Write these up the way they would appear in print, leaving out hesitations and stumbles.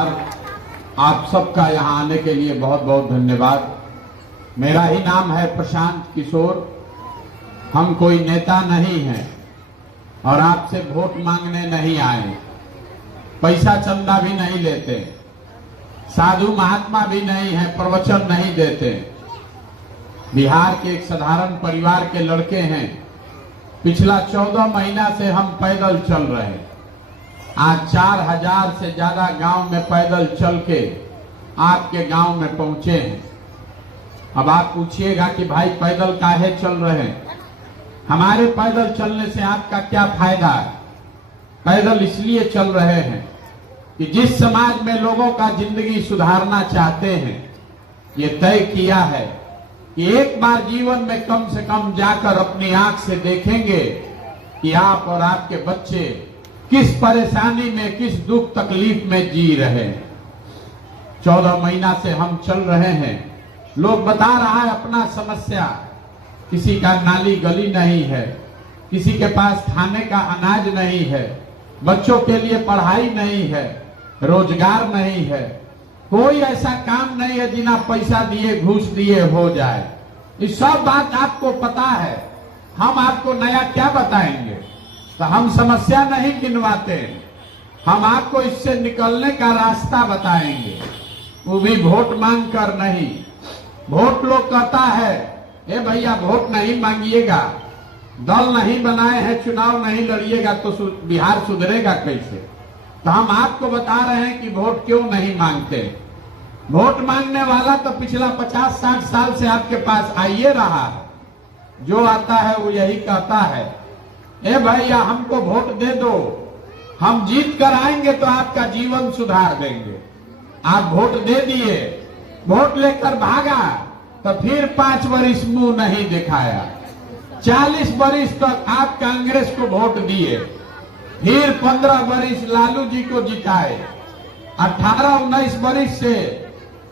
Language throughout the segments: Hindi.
आप सबका यहाँ आने के लिए बहुत बहुत धन्यवाद। मेरा ही नाम है प्रशांत किशोर। हम कोई नेता नहीं हैं और आपसे वोट मांगने नहीं आए, पैसा चंदा भी नहीं लेते, साधु महात्मा भी नहीं है, प्रवचन नहीं देते। बिहार के एक साधारण परिवार के लड़के हैं। पिछला 14 महीना से हम पैदल चल रहे हैं। आज 4000 से ज्यादा गांव में पैदल चल के आपके गांव में पहुंचे हैं। अब आप पूछिएगा कि भाई पैदल काहे चल रहे हैं? हमारे पैदल चलने से आपका क्या फायदा है? पैदल इसलिए चल रहे हैं कि जिस समाज में लोगों का जिंदगी सुधारना चाहते हैं, ये तय किया है कि एक बार जीवन में कम से कम जाकर अपनी आंख से देखेंगे कि आप और आपके बच्चे किस परेशानी में, किस दुख तकलीफ में जी रहे हैं। 14 महीना से हम चल रहे हैं। लोग बता रहा है अपना समस्या। किसी का नाली गली नहीं है, किसी के पास खाने का अनाज नहीं है, बच्चों के लिए पढ़ाई नहीं है, रोजगार नहीं है, कोई ऐसा काम नहीं है जिना पैसा दिए घूस दिए हो जाए। ये सब बात आपको पता है। हम आपको नया क्या बताएंगे? तो हम समस्या नहीं गिनवाते, हम आपको इससे निकलने का रास्ता बताएंगे, वो भी वोट मांग कर नहीं। वोट लोग कहता है, ए भैया वोट नहीं मांगिएगा, दल नहीं बनाए हैं, चुनाव नहीं लड़िएगा तो बिहार सुधरेगा कैसे? तो हम आपको बता रहे हैं कि वोट क्यों नहीं मांगते। वोट मांगने वाला तो पिछला 50-60 साल से आपके पास आइए रहा है। जो आता है वो यही कहता है, ए भैया हमको वोट दे दो, हम जीत कर आएंगे तो आपका जीवन सुधार देंगे। आप वोट दे दिए, वोट लेकर भागा, तो फिर 5 वर्ष मुंह नहीं दिखाया। 40 वर्ष तक आप कांग्रेस को वोट दिए, फिर 15 वर्ष लालू जी को जिताए, 18-19 वर्ष से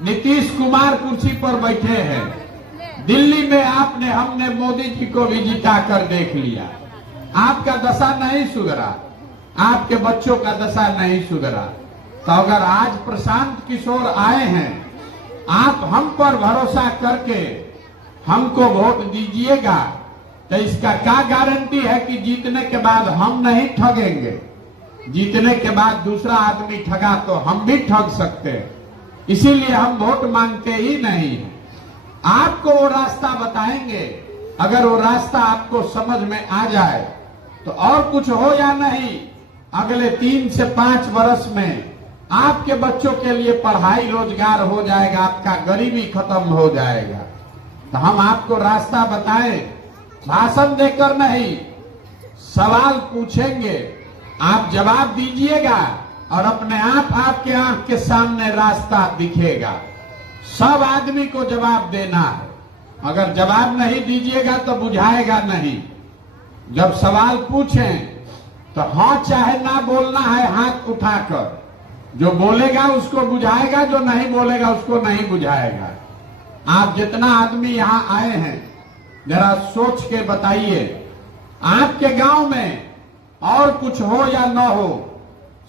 नीतीश कुमार कुर्सी पर बैठे हैं। दिल्ली में हमने मोदी जी को भी जिता कर देख लिया। आपका दशा नहीं सुधरा, आपके बच्चों का दशा नहीं सुधरा। तो अगर आज प्रशांत किशोर आए हैं, आप हम पर भरोसा करके हमको वोट दीजिएगा, तो इसका क्या गारंटी है कि जीतने के बाद हम नहीं ठगेंगे? जीतने के बाद दूसरा आदमी ठगा तो हम भी ठग सकते हैं। इसीलिए हम वोट मांगते ही नहीं हैं। आपको वो रास्ता बताएंगे। अगर वो रास्ता आपको समझ में आ जाए तो और कुछ हो या नहीं, अगले 3 से 5 वर्ष में आपके बच्चों के लिए पढ़ाई रोजगार हो जाएगा, आपका गरीबी खत्म हो जाएगा। तो हम आपको रास्ता बताएं, भाषण देकर नहीं, सवाल पूछेंगे, आप जवाब दीजिएगा और अपने आप आपके आंख के सामने रास्ता दिखेगा। सब आदमी को जवाब देना है। अगर जवाब नहीं दीजिएगा तो बुझाएगा नहीं। जब सवाल पूछें तो हाँ चाहे ना बोलना है हाथ उठाकर। जो बोलेगा उसको बुझाएगा, जो नहीं बोलेगा उसको नहीं बुझाएगा। आप जितना आदमी यहाँ आए हैं, जरा सोच के बताइए, आपके गांव में और कुछ हो या न हो,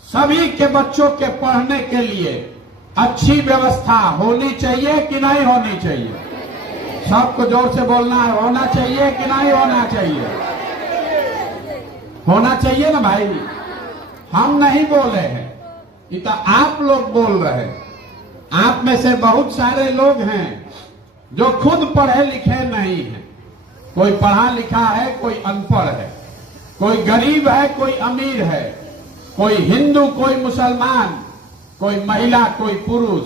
सभी के बच्चों के पढ़ने के लिए अच्छी व्यवस्था होनी चाहिए कि नहीं होनी चाहिए? सबको जोर से बोलना है, होना चाहिए कि नहीं होना चाहिए? होना चाहिए ना भाई। हम नहीं बोले हैं, ये तो आप लोग बोल रहे हैं। आप में से बहुत सारे लोग हैं जो खुद पढ़े लिखे नहीं हैं। कोई पढ़ा लिखा है, कोई अनपढ़ है, कोई गरीब है, कोई अमीर है, कोई हिंदू, कोई मुसलमान, कोई महिला, कोई पुरुष,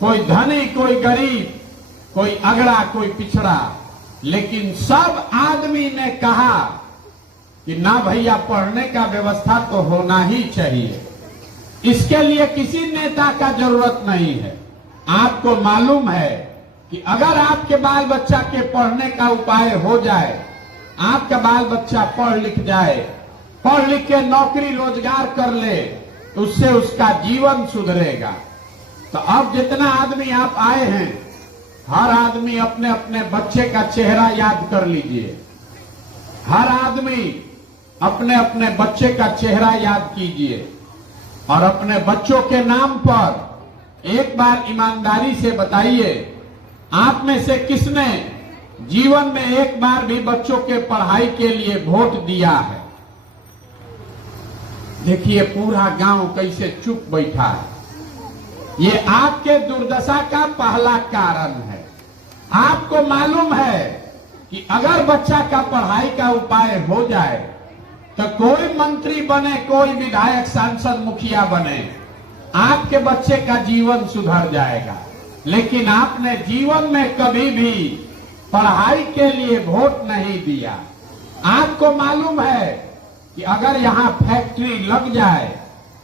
कोई धनी, कोई गरीब, कोई अगड़ा, कोई पिछड़ा। लेकिन सब आदमी ने कहा कि ना भैया पढ़ने का व्यवस्था तो होना ही चाहिए। इसके लिए किसी नेता का जरूरत नहीं है। आपको मालूम है कि अगर आपके बाल बच्चा के पढ़ने का उपाय हो जाए, आपका बाल बच्चा पढ़ लिख जाए, पढ़ लिख के नौकरी रोजगार कर ले, तो उससे उसका जीवन सुधरेगा। तो अब जितना आदमी आप आए हैं, हर आदमी अपने अपने बच्चे का चेहरा याद कर लीजिए। हर आदमी अपने अपने बच्चे का चेहरा याद कीजिए। और अपने बच्चों के नाम पर एक बार ईमानदारी से बताइए, आप में से किसने जीवन में एक बार भी बच्चों के पढ़ाई के लिए वोट दिया है? देखिए पूरा गांव कैसे चुप बैठा है। ये आपके दुर्दशा का पहला कारण है। आपको मालूम है कि अगर बच्चा का पढ़ाई का उपाय हो जाए तो कोई मंत्री बने, कोई विधायक, सांसद, मुखिया बने, आपके बच्चे का जीवन सुधर जाएगा। लेकिन आपने जीवन में कभी भी पढ़ाई के लिए वोट नहीं दिया। आपको मालूम है कि अगर यहाँ फैक्ट्री लग जाए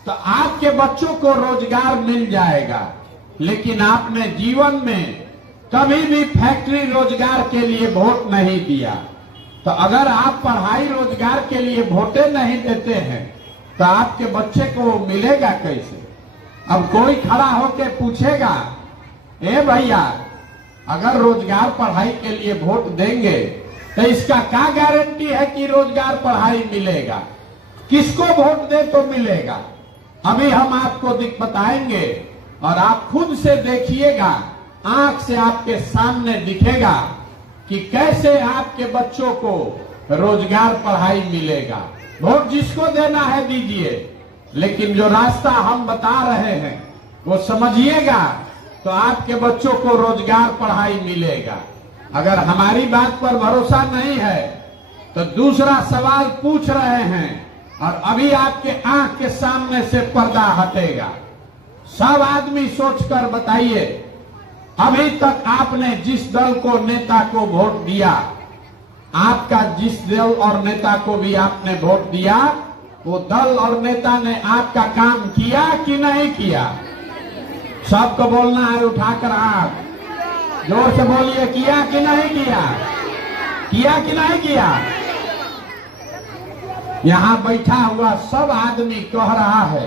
तो आपके बच्चों को रोजगार मिल जाएगा, लेकिन आपने जीवन में कभी भी फैक्ट्री रोजगार के लिए वोट नहीं दिया। तो अगर आप पढ़ाई रोजगार के लिए वोटें नहीं देते हैं तो आपके बच्चे को मिलेगा कैसे? अब कोई खड़ा होकर पूछेगा, ए भैया अगर रोजगार पढ़ाई के लिए वोट देंगे तो इसका क्या गारंटी है कि रोजगार पढ़ाई मिलेगा? किसको वोट दे तो मिलेगा? अभी हम आपको बताएंगे और आप खुद से देखिएगा, आंख से आपके सामने दिखेगा कि कैसे आपके बच्चों को रोजगार पढ़ाई मिलेगा। वोट जिसको देना है दीजिए, लेकिन जो रास्ता हम बता रहे हैं वो समझिएगा तो आपके बच्चों को रोजगार पढ़ाई मिलेगा। अगर हमारी बात पर भरोसा नहीं है तो दूसरा सवाल पूछ रहे हैं और अभी आपके आंख के सामने से पर्दा हटेगा। सब आदमी सोचकर बताइए, अभी तक आपने जिस दल को, नेता को वोट दिया, आपका जिस दल और नेता को भी आपने वोट दिया, वो दल और नेता ने आपका काम किया कि नहीं किया? सबको बोलना है उठाकर हाथ, जोर से बोलिए, किया कि नहीं किया? किया कि नहीं किया? यहां बैठा हुआ सब आदमी कह रहा है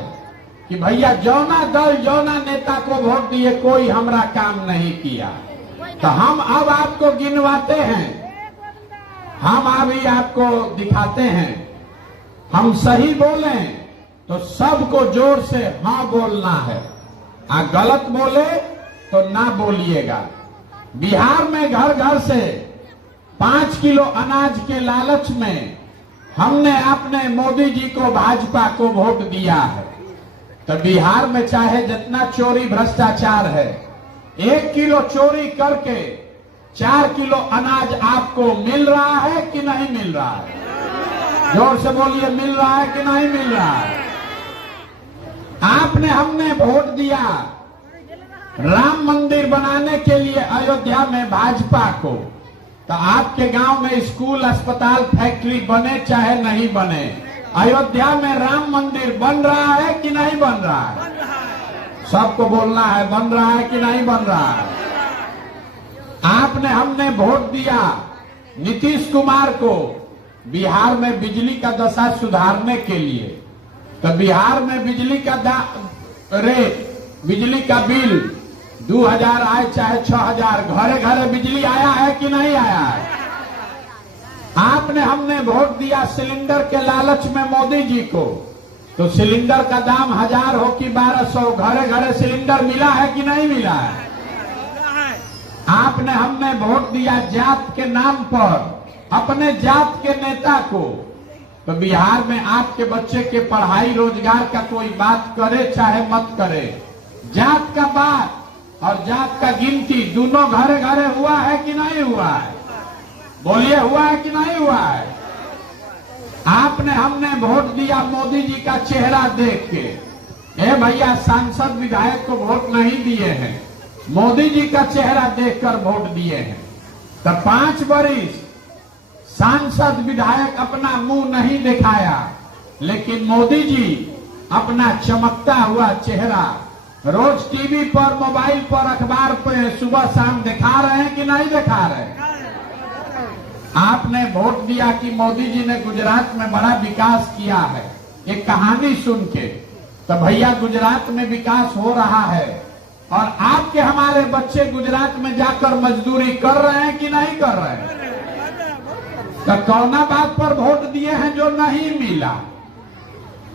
कि भैया जौना दल, जौना नेता को वोट दिए, कोई हमारा काम नहीं किया। तो हम अब आपको गिनवाते हैं, हम अभी आपको दिखाते हैं। हम सही बोलें तो सबको जोर से हाँ बोलना है, आ गलत बोले तो ना बोलिएगा। बिहार में घर घर से 5 किलो अनाज के लालच में हमने अपने मोदी जी को, भाजपा को वोट दिया है। तो बिहार में चाहे जितना चोरी भ्रष्टाचार है, 1 किलो चोरी करके 4 किलो अनाज आपको मिल रहा है कि नहीं मिल रहा है? जोर से बोलिए, मिल रहा है कि नहीं मिल रहा है? आपने, हमने वोट दिया राम मंदिर बनाने के लिए अयोध्या में भाजपा को। तो आपके गांव में स्कूल, अस्पताल, फैक्ट्री बने चाहे नहीं बने, अयोध्या में राम मंदिर बन रहा है कि नहीं बन रहा है? सबको बोलना है, बन रहा है कि नहीं बन रहा है? आपने, हमने वोट दिया नीतीश कुमार को बिहार में बिजली का दशा सुधारने के लिए। तो बिहार में बिजली का रेट, बिजली का बिल 2000 आए चाहे 6000, घरे घरे बिजली आया है कि नहीं आया है? आपने, हमने वोट दिया सिलेंडर के लालच में मोदी जी को। तो सिलेंडर का दाम 1000 हो कि 1200, घरे घरे सिलेंडर मिला है कि नहीं मिला है? आपने, हमने वोट दिया जात के नाम पर अपने जात के नेता को। तो बिहार में आपके बच्चे के पढ़ाई रोजगार का कोई बात करे चाहे मत करे, जात का बात और जात का गिनती दोनों घरे घरे हुआ है कि नहीं हुआ है? बोलिए, हुआ है कि नहीं हुआ है? आपने, हमने वोट दिया मोदी जी का चेहरा देख के। ए भैया, सांसद विधायक को वोट नहीं दिए हैं, मोदी जी का चेहरा देखकर वोट दिए हैं। तो 5 वर्ष सांसद विधायक अपना मुंह नहीं दिखाया, लेकिन मोदी जी अपना चमकता हुआ चेहरा रोज टीवी पर, मोबाइल पर, अखबार पर सुबह शाम दिखा रहे हैं कि नहीं दिखा रहे हैं? आपने वोट दिया कि मोदी जी ने गुजरात में बड़ा विकास किया है, एक कहानी सुन के। तो भैया गुजरात में विकास हो रहा है और आपके, हमारे बच्चे गुजरात में जाकर मजदूरी कर रहे हैं कि नहीं कर रहे हैं? तो कौना बात पर वोट दिए हैं जो नहीं मिला?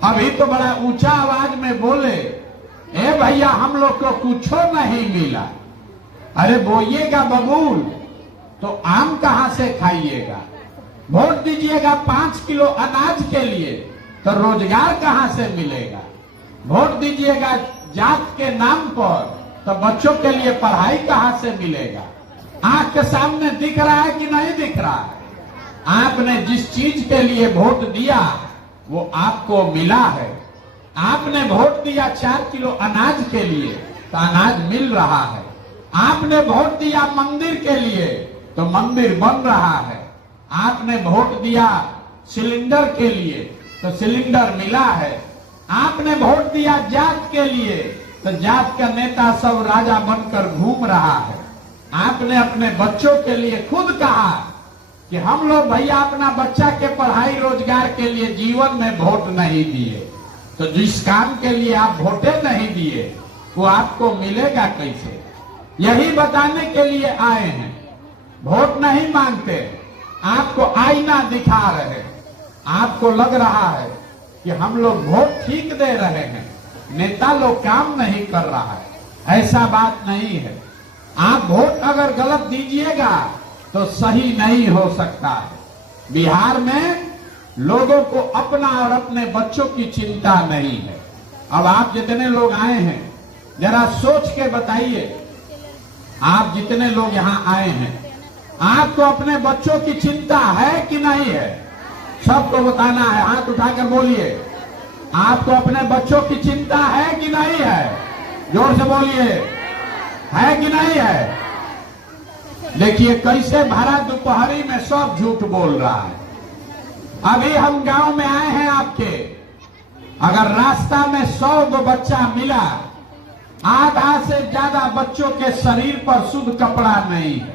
अभी तो बड़ा ऊंचा आवाज में बोले, ए भैया हम लोग को कुछ नहीं मिला। अरे बोइएगा बबूल तो आम कहां से खाइएगा? वोट दीजिएगा 5 किलो अनाज के लिए तो रोजगार कहां से मिलेगा? वोट दीजिएगा जात के नाम पर तो बच्चों के लिए पढ़ाई कहां से मिलेगा? आंख के सामने दिख रहा है कि नहीं दिख रहा है? आपने जिस चीज के लिए वोट दिया वो आपको मिला है। आपने वोट दिया 4 किलो अनाज के लिए तो अनाज मिल रहा है। आपने वोट दिया मंदिर के लिए तो मंदिर बन रहा है। आपने वोट दिया सिलेंडर के लिए तो सिलेंडर मिला है। आपने वोट दिया जात के लिए तो जात का नेता सब राजा बनकर घूम रहा है। आपने अपने बच्चों के लिए खुद कहा कि हम लोग भैया अपना बच्चा के पढ़ाई रोजगार के लिए जीवन में वोट नहीं दिए, तो जिस काम के लिए आप वोटे नहीं दिए वो आपको मिलेगा कैसे? यही बताने के लिए आए हैं। वोट नहीं मांगते, आपको आईना दिखा रहे। आपको लग रहा है कि हम लोग वोट ठीक दे रहे हैं, नेता लोग काम नहीं कर रहा है। ऐसा बात नहीं है। आप वोट अगर गलत दीजिएगा तो सही नहीं हो सकता है। बिहार में लोगों को अपना और अपने बच्चों की चिंता नहीं है। अब आप जितने लोग आए हैं जरा सोच के बताइए, आप जितने लोग यहाँ आए हैं आपको अपने बच्चों की चिंता है कि नहीं है? सबको बताना है, हाथ उठाकर बोलिए। आपको अपने बच्चों की चिंता है कि नहीं है? जोर से बोलिए, है कि नहीं है? देखिए कैसे भरा दोपहरी में सब झूठ बोल रहा है। अभी हम गांव में आए हैं आपके, अगर रास्ता में 100 गो बच्चा मिला, आधा से ज्यादा बच्चों के शरीर पर शुद्ध कपड़ा नहीं है।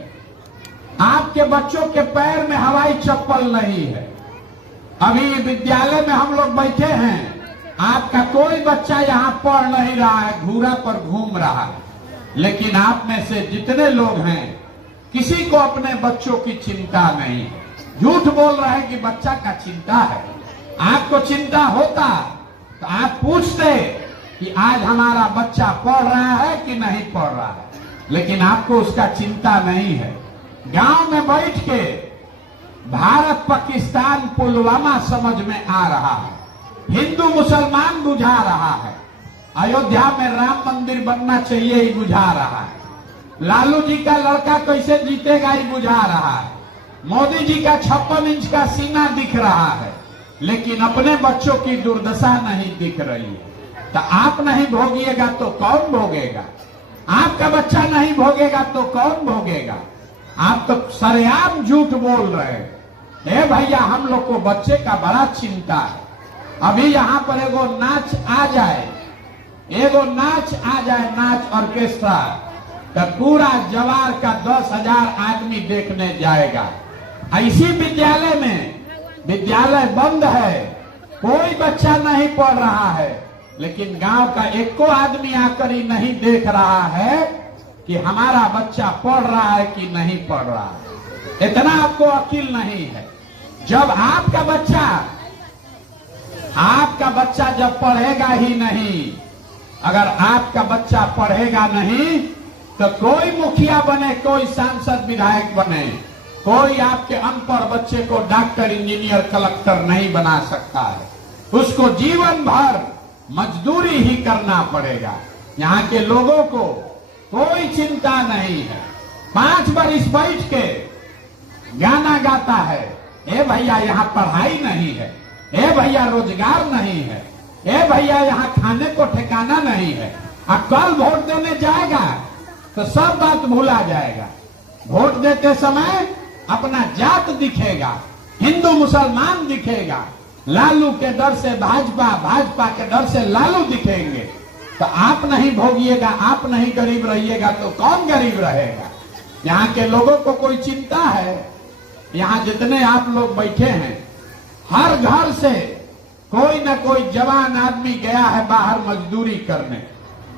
आपके बच्चों के पैर में हवाई चप्पल नहीं है। अभी विद्यालय में हम लोग बैठे हैं, आपका कोई बच्चा यहाँ पढ़ नहीं रहा है, घूरा पर घूम रहा है। लेकिन आप में से जितने लोग हैं किसी को अपने बच्चों की चिंता नहीं है। झूठ बोल रहे हैं कि बच्चा का चिंता है। आपको चिंता होता तो आप पूछते कि आज हमारा बच्चा पढ़ रहा है कि नहीं पढ़ रहा है, लेकिन आपको उसका चिंता नहीं है। गांव में बैठ के भारत पाकिस्तान पुलवामा समझ में आ रहा है, हिंदू मुसलमान बुझा रहा है, अयोध्या में राम मंदिर बनना चाहिए ही बुझा रहा है, लालू जी का लड़का कैसे जीतेगा ही बुझा रहा है, मोदी जी का 56 इंच का सीना दिख रहा है, लेकिन अपने बच्चों की दुर्दशा नहीं दिख रही है। तो आप नहीं भोगिएगा तो कौन भोगेगा? आपका बच्चा नहीं भोगेगा तो कौन भोगेगा? आप तो सरेआम झूठ बोल रहे हैं। भैया हम लोग को बच्चे का बड़ा चिंता है। अभी यहाँ पर एगो नाच आ जाए, नाच ऑर्केस्ट्रा, तो पूरा जवार का 10,000 आदमी देखने जाएगा। इसी विद्यालय में, विद्यालय बंद है, कोई बच्चा नहीं पढ़ रहा है, लेकिन गांव का एको आदमी आकर ही नहीं देख रहा है कि हमारा बच्चा पढ़ रहा है कि नहीं पढ़ रहा है। इतना आपको अकील नहीं है। जब आपका बच्चा जब पढ़ेगा ही नहीं, अगर आपका बच्चा पढ़ेगा नहीं तो कोई मुखिया बने, कोई सांसद विधायक बने, कोई आपके अनपढ़ बच्चे को डॉक्टर, इंजीनियर, कलेक्टर नहीं बना सकता है। उसको जीवन भर मजदूरी ही करना पड़ेगा। यहाँ के लोगों को कोई चिंता नहीं है। 5 बरिस बैठ के गाना गाता है, ए भैया यहाँ पढ़ाई नहीं है, ए भैया रोजगार नहीं है, ए भैया यहाँ खाने को ठिकाना नहीं है। अब कल वोट देने जाएगा तो सब बात भूला जाएगा। वोट देते समय अपना जात दिखेगा, हिंदू मुसलमान दिखेगा, लालू के डर से भाजपा, भाजपा के डर से लालू दिखेंगे। तो आप नहीं भोगिएगा, आप नहीं गरीब रहिएगा तो कौन गरीब रहेगा? यहाँ के लोगों को कोई चिंता है? यहाँ जितने आप लोग बैठे हैं, हर घर से कोई न कोई जवान आदमी गया है बाहर मजदूरी करने।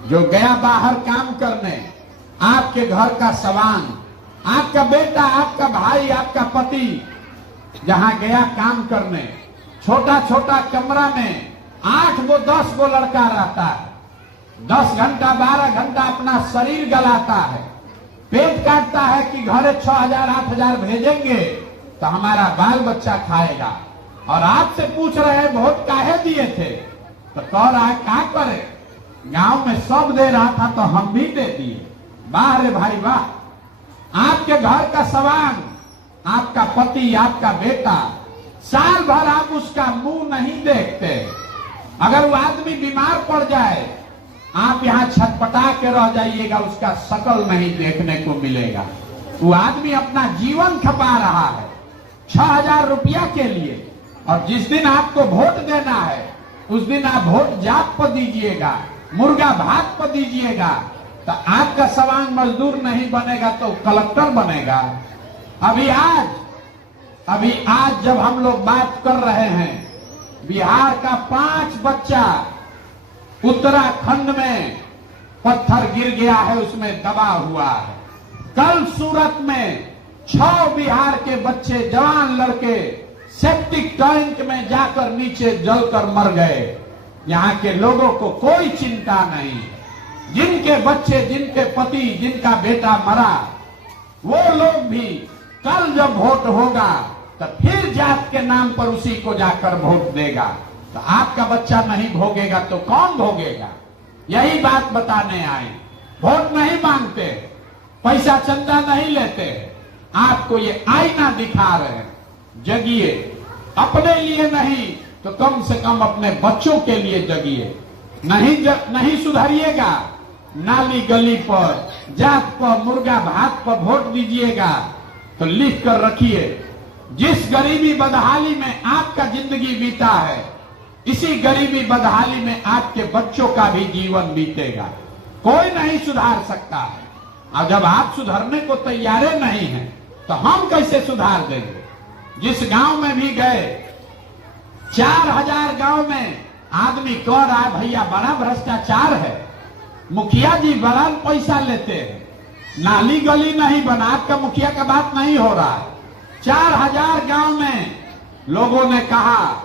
जो गया बाहर काम करने, आपके घर का सवांग, आपका बेटा, आपका भाई, आपका पति जहां गया काम करने, छोटा छोटा कमरा में 8 गो 10 गो लड़का रहता है, 10 घंटा 12 घंटा अपना शरीर गलाता है, पेट काटता है कि घरे 6,000 8,000 भेजेंगे तो हमारा बाल बच्चा खाएगा। और आपसे पूछ रहे हैं वोट काहे दिए थे, तो कह रहा है क्या करे, गांव में सब दे रहा था तो हम भी दे दिए। वाह रे भाई वाह। आपके घर का सवांग, आपका पति, आपका बेटा, साल भर आप उसका मुंह नहीं देखते। अगर वो आदमी बीमार पड़ जाए, आप यहां छटपटा के रह जाइएगा, उसका शकल नहीं देखने को मिलेगा। वो आदमी अपना जीवन खपा रहा है 6,000 रुपया के लिए, और जिस दिन आपको वोट देना है उस दिन आप वोट जात पर दीजिएगा, मुर्गा भात पर दीजिएगा, तो आपका सवांग मजदूर नहीं बनेगा तो कलेक्टर बनेगा। अभी आज जब हम लोग बात कर रहे हैं, बिहार का 5 बच्चा उत्तराखंड में पत्थर गिर गया है, उसमें दबा हुआ है। कल सूरत में 6 बिहार के बच्चे, जवान लड़के सेप्टिक टैंक में जाकर नीचे जलकर मर गए। यहाँ के लोगों को कोई चिंता नहीं। जिनके बच्चे, जिनके पति, जिनका बेटा मरा, वो लोग भी कल जब वोट होगा तो फिर जात के नाम पर उसी को जाकर वोट देगा। तो आपका बच्चा नहीं भोगेगा तो कौन भोगेगा? यही बात बताने आए। वोट नहीं मांगते, पैसा चंदा नहीं लेते, आपको ये आईना दिखा रहे हैं। जगिए, अपने लिए नहीं तो कम से कम अपने बच्चों के लिए जगिए। नहीं सुधरिएगा, नाली गली पर, जात पर, मुर्गा भात पर वोट दीजिएगा तो लिख कर रखिए, जिस गरीबी बदहाली में आपका जिंदगी बीता है, इसी गरीबी बदहाली में आपके बच्चों का भी जीवन बीतेगा। कोई नहीं सुधार सकता है। और जब आप सुधरने को तैयार नहीं हैं तो हम कैसे सुधार देंगे? जिस गांव में भी गए, 4,000 गांव में आदमी कह रहा है भैया बड़ा भ्रष्टाचार है, मुखिया जी बड़ा पैसा लेते हैं, नाली गली नहीं बना। आपका मुखिया का बात नहीं हो रहा है। 4,000 गांव में लोगों ने कहा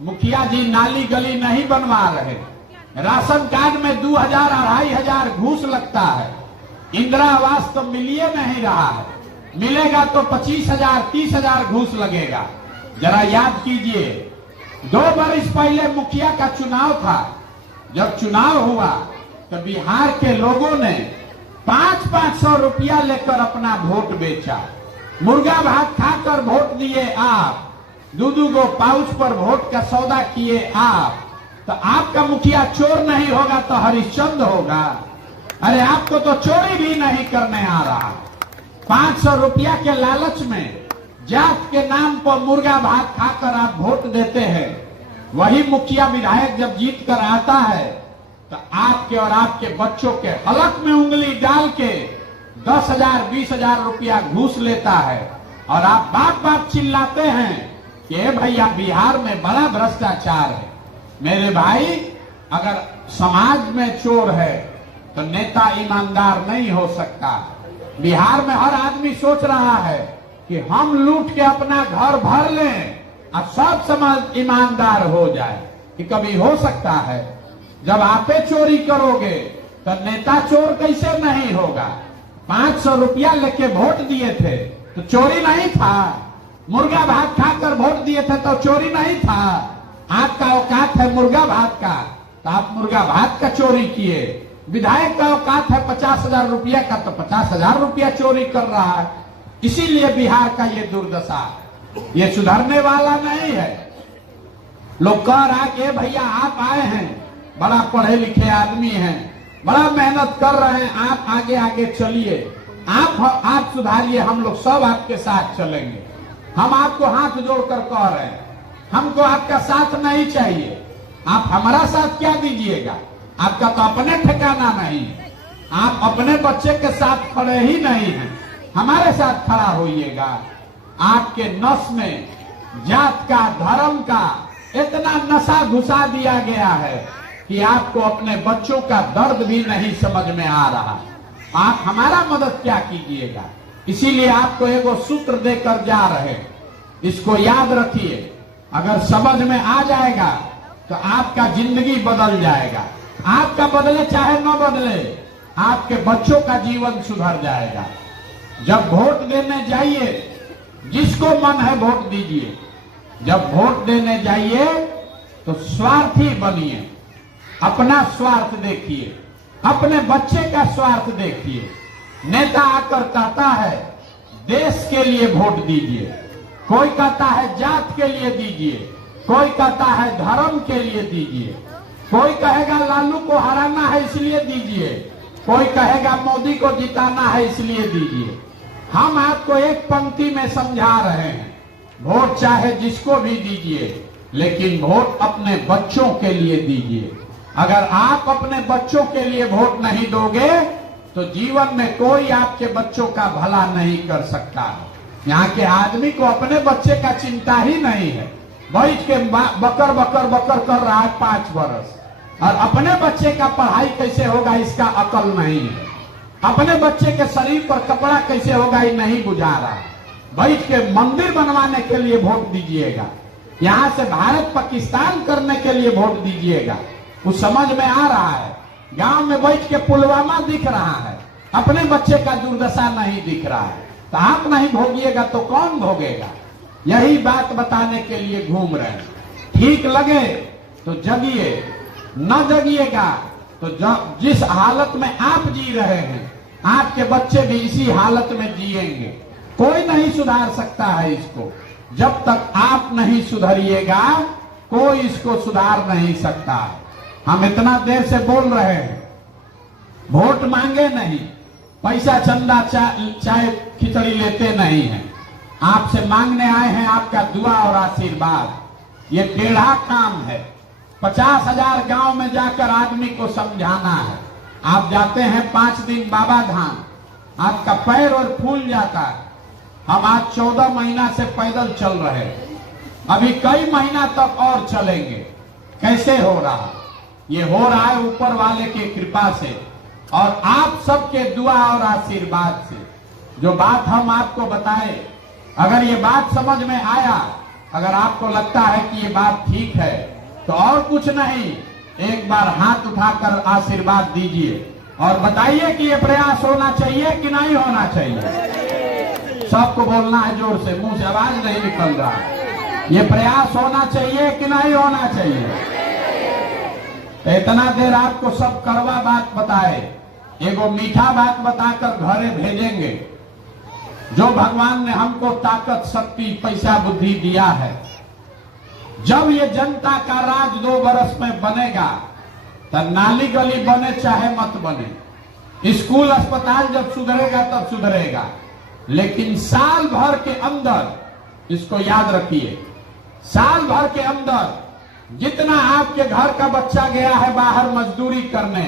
मुखिया जी नाली गली नहीं बनवा रहे, राशन कार्ड में 2,000 2,500 घूस लगता है, इंदिरा आवास तो मिलिए नहीं रहा है, मिलेगा तो 25,000 30,000 घूस लगेगा। जरा याद कीजिए, 2 बरस पहले मुखिया का चुनाव था। जब चुनाव हुआ तो बिहार के लोगों ने 500-500 रुपया लेकर अपना वोट बेचा। मुर्गा भात खाकर वोट दिए आप, 2-2 गो पाउच पर वोट का सौदा किए आप। तो आपका मुखिया चोर नहीं होगा तो हरिश्चंद्र होगा? अरे आपको तो चोरी भी नहीं करने आ रहा। 500 रुपया के लालच में जात के नाम पर मुर्गा भात खाकर आप वोट देते हैं। वही मुखिया विधायक जब जीत कर आता है तो आपके और आपके बच्चों के हलक में उंगली डाल के 10,000 20,000 रुपया घूस लेता है। और आप बात बात चिल्लाते हैं कि भैया बिहार में बड़ा भ्रष्टाचार है। मेरे भाई, अगर समाज में चोर है तो नेता ईमानदार नहीं हो सकता। बिहार में हर आदमी सोच रहा है कि हम लूट के अपना घर भर लें और सब समाज ईमानदार हो जाए। कि कभी हो सकता है? जब आपे चोरी करोगे तो नेता चोर कैसे नहीं होगा? 500 रुपया लेके वोट दिए थे तो चोरी नहीं था? मुर्गा भात खाकर वोट दिए थे तो चोरी नहीं था? आपका औकात है मुर्गा भात का तो आप मुर्गा भात का चोरी किए। विधायक का औकात है 50,000 रुपया का तो 50,000 रुपया चोरी कर रहा है। इसीलिए बिहार का ये दुर्दशा, ये सुधरने वाला नहीं है। लोग कह रहा कि भैया आप आए हैं, बड़ा पढ़े लिखे आदमी हैं, बड़ा मेहनत कर रहे हैं, आप आगे आगे चलिए, आप सुधारिए, हम लोग सब आपके साथ चलेंगे। हम आपको हाथ जोड़कर कह रहे हैं, हमको आपका साथ नहीं चाहिए। आप हमारा साथ क्या दीजिएगा? आपका तो अपने ठिकाना नहीं, आप अपने बच्चे के साथ खड़े ही नहीं हैं, हमारे साथ खड़ा होइएगा। आपके नस में जात का, धर्म का इतना नशा घुसा दिया गया है कि आपको अपने बच्चों का दर्द भी नहीं समझ में आ रहा। आप हमारा मदद क्या कीजिएगा? इसीलिए आपको एगो सूत्र देकर जा रहे, इसको याद रखिए। अगर समझ में आ जाएगा तो आपका जिंदगी बदल जाएगा। आपका बदले चाहे न बदले, आपके बच्चों का जीवन सुधर जाएगा। जब वोट देने जाइए, जिसको मन है वोट दीजिए। जब वोट देने जाइए तो स्वार्थी बनिए, अपना स्वार्थ देखिए, अपने बच्चे का स्वार्थ देखिए। नेता आकर कहता है देश के लिए वोट दीजिए, कोई कहता है जात के लिए दीजिए, कोई कहता है धर्म के लिए दीजिए, कोई कहेगा लालू को हराना है इसलिए दीजिए, कोई कहेगा मोदी को जिताना है इसलिए दीजिए। हम आपको एक पंक्ति में समझा रहे हैं, वोट चाहे जिसको भी दीजिए, लेकिन वोट अपने बच्चों के लिए दीजिए। अगर आप अपने बच्चों के लिए वोट नहीं दोगे तो जीवन में कोई आपके बच्चों का भला नहीं कर सकता। यहाँ के आदमी को अपने बच्चे का चिंता ही नहीं है, बैठ के बकर बकर बकर कर रहा है 5 वर्ष, और अपने बच्चे का पढ़ाई कैसे होगा इसका अकल नहीं है। अपने बच्चे के शरीर पर कपड़ा कैसे होगा ये नहीं बुझा रहा। बैठ के मंदिर बनवाने के लिए वोट दीजिएगा, यहाँ से भारत पाकिस्तान करने के लिए वोट दीजिएगा, कुछ समझ में आ रहा है। गांव में बैठ के पुलवामा दिख रहा है, अपने बच्चे का दुर्दशा नहीं दिख रहा है। तो आप नहीं भोगिएगा तो कौन भोगेगा? यही बात बताने के लिए घूम रहे हैं। ठीक लगे तो जगिए, न जगिएगा तो जिस हालत में आप जी रहे हैं आपके बच्चे भी इसी हालत में जिएंगे। कोई नहीं सुधार सकता है इसको। जब तक आप नहीं सुधरिएगा कोई इसको सुधार नहीं सकता है। हम इतना देर से बोल रहे हैं, वोट मांगे नहीं, पैसा चंदा चाय खिचड़ी लेते नहीं हैं, आपसे मांगने आए हैं आपका दुआ और आशीर्वाद। ये टेढ़ा काम है। 50,000 गांव में जाकर आदमी को समझाना है। आप जाते हैं 5 दिन बाबा धाम, आपका पैर और फूल जाता है। हम आज 14 महीना से पैदल चल रहे हैं, अभी कई महीना तक और चलेंगे। कैसे हो रहा? ये हो रहा है ऊपर वाले की कृपा से और आप सबके दुआ और आशीर्वाद से। जो बात हम आपको बताए, अगर ये बात समझ में आया, अगर आपको लगता है कि ये बात ठीक है, तो और कुछ नहीं, एक बार हाथ उठाकर आशीर्वाद दीजिए और बताइए कि ये प्रयास होना चाहिए कि नहीं होना चाहिए। सबको बोलना है जोर से, मुंह से आवाज नहीं निकल रहा है। ये प्रयास होना चाहिए कि नहीं होना चाहिए? तो इतना देर आपको सब कड़वा बात बताए, एगो मीठा बात बताकर घरे भेजेंगे। जो भगवान ने हमको ताकत, शक्ति, पैसा, बुद्धि दिया है, जब ये जनता का राज 2 वर्ष में बनेगा, तब नाली गली बने चाहे मत बने, स्कूल अस्पताल जब सुधरेगा तब सुधरेगा, लेकिन साल भर के अंदर, इसको याद रखिए, साल भर के अंदर जितना आपके घर का बच्चा गया है बाहर मजदूरी करने,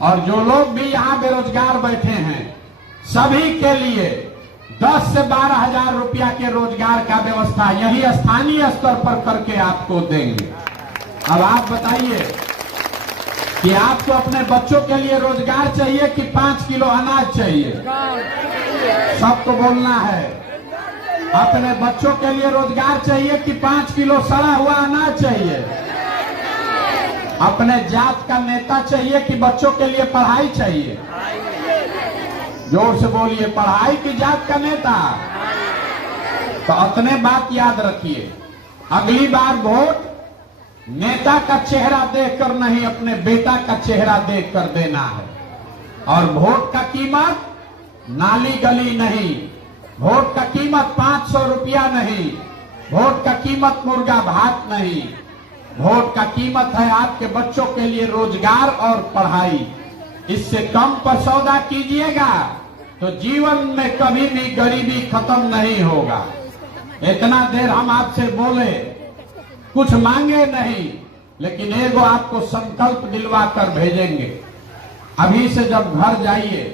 और जो लोग भी यहाँ बेरोजगार बैठे हैं, सभी के लिए 10 से 12,000 रुपया के रोजगार का व्यवस्था यही स्थानीय स्तर पर करके आपको देंगे। अब आप बताइए कि आपको अपने बच्चों के लिए रोजगार चाहिए कि 5 किलो अनाज चाहिए? सबको बोलना है। अपने बच्चों के लिए रोजगार चाहिए कि 5 किलो सड़ा हुआ अनाज चाहिए? अपने जात का नेता चाहिए कि बच्चों के लिए पढ़ाई चाहिए? जोर से बोलिए, पढ़ाई की जात का नेता? तो अपने बात याद रखिए, अगली बार वोट नेता का चेहरा देखकर नहीं, अपने बेटा का चेहरा देखकर देना है। और वोट का कीमत नाली गली नहीं, वोट का कीमत 500 रुपया नहीं, वोट का कीमत मुर्गा भात नहीं, वोट का कीमत है आपके बच्चों के लिए रोजगार और पढ़ाई। इससे कम पर सौदा कीजिएगा तो जीवन में कभी भी गरीबी खत्म नहीं होगा। इतना देर हम आपसे बोले, कुछ मांगे नहीं, लेकिन एगो आपको संकल्प दिलवा कर भेजेंगे। अभी से जब घर जाइए,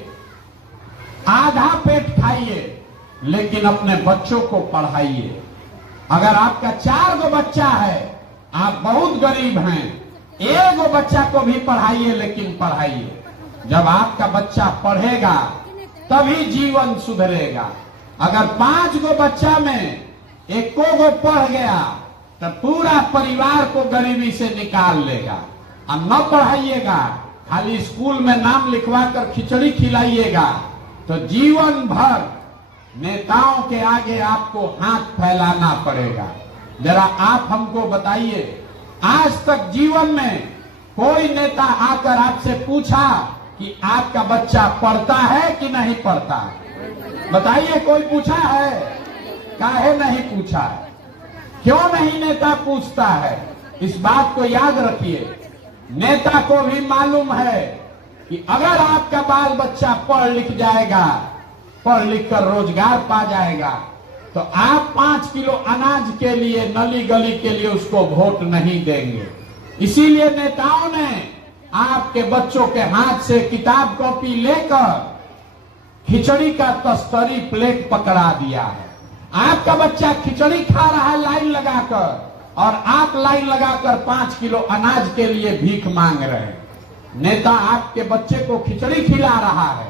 आधा पेट खाइए, लेकिन अपने बच्चों को पढ़ाइए। अगर आपका 4 गो बच्चा है, आप बहुत गरीब हैं, 1 गो बच्चा को भी पढ़ाइए, लेकिन पढ़ाइए। जब आपका बच्चा पढ़ेगा तभी जीवन सुधरेगा। अगर 5 गो बच्चा में 1 गो पढ़ गया तो पूरा परिवार को गरीबी से निकाल लेगा। और न पढ़ाइएगा, खाली स्कूल में नाम लिखवा कर खिचड़ी खिलाइएगा, तो जीवन भर नेताओं के आगे आपको हाथ फैलाना पड़ेगा। जरा आप हमको बताइए, आज तक जीवन में कोई नेता आकर आपसे पूछा कि आपका बच्चा पढ़ता है कि नहीं पढ़ता? बताइए, कोई पूछा है? काहे नहीं पूछा है? क्यों नहीं नेता पूछता है? इस बात को याद रखिए, नेता को भी मालूम है कि अगर आपका बाल बच्चा पढ़ लिख जाएगा, पढ़ लिख कर रोजगार पा जाएगा, तो आप 5 किलो अनाज के लिए, नली गली के लिए उसको वोट नहीं देंगे। इसीलिए नेताओं ने आपके बच्चों के हाथ से किताब कॉपी लेकर खिचड़ी का तस्तरी प्लेट पकड़ा दिया है। आपका बच्चा खिचड़ी खा रहा है लाइन लगाकर, और आप लाइन लगाकर 5 किलो अनाज के लिए भीख मांग रहे हैं। नेता आपके बच्चे को खिचड़ी खिला रहा है,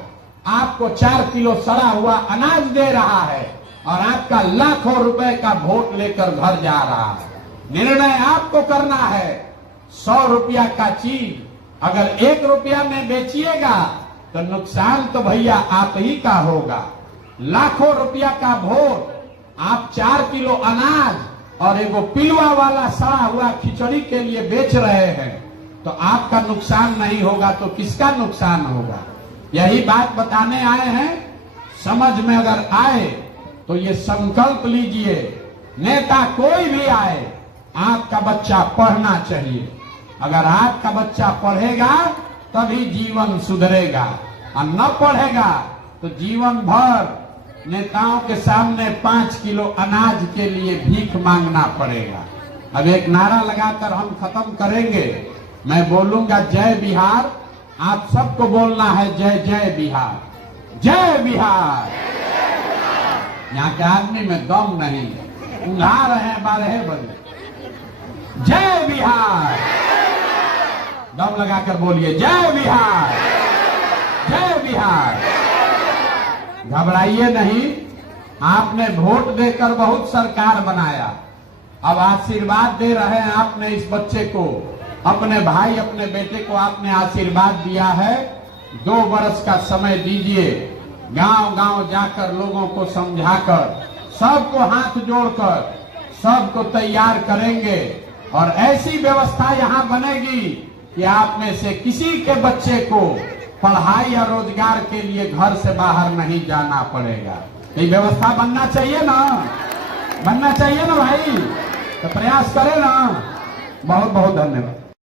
आपको 4 किलो सड़ा हुआ अनाज दे रहा है, और आपका लाखों रुपए का वोट लेकर घर जा रहा है। निर्णय आपको करना है। 100 रुपया का चीज अगर 1 रुपया में बेचिएगा तो नुकसान तो भैया आप ही का होगा। लाखों रुपया का वोट आप 4 किलो अनाज और एगो पिलवा वाला सड़ा हुआ खिचड़ी के लिए बेच रहे हैं, तो आपका नुकसान नहीं होगा तो किसका नुकसान होगा? यही बात बताने आए हैं। समझ में अगर आए तो ये संकल्प लीजिए, नेता कोई भी आए, आपका बच्चा पढ़ना चाहिए। अगर आपका बच्चा पढ़ेगा तभी जीवन सुधरेगा, और न पढ़ेगा तो जीवन भर नेताओं के सामने 5 किलो अनाज के लिए भीख मांगना पड़ेगा। अब एक नारा लगाकर हम खत्म करेंगे। मैं बोलूंगा जय बिहार, आप सबको बोलना है जय जय बिहार, जय बिहार। यहाँ के आदमी में दम नहीं, उंघा रहे हैं 12 बजे। जय बिहार, दम लगाकर बोलिए जय बिहार, जय बिहार। घबराइए नहीं, आपने वोट देकर बहुत सरकार बनाया, अब आशीर्वाद दे रहे हैं आपने इस बच्चे को, अपने भाई अपने बेटे को आपने आशीर्वाद दिया है। 2 वर्ष का समय दीजिए, गांव गांव जाकर लोगों को समझाकर, सबको हाथ जोड़कर सबको तैयार करेंगे, और ऐसी व्यवस्था यहाँ बनेगी कि आप में से किसी के बच्चे को पढ़ाई या रोजगार के लिए घर से बाहर नहीं जाना पड़ेगा। ये व्यवस्था बनना चाहिए ना, बनना चाहिए ना भाई, तो प्रयास करें ना। बहुत बहुत धन्यवाद।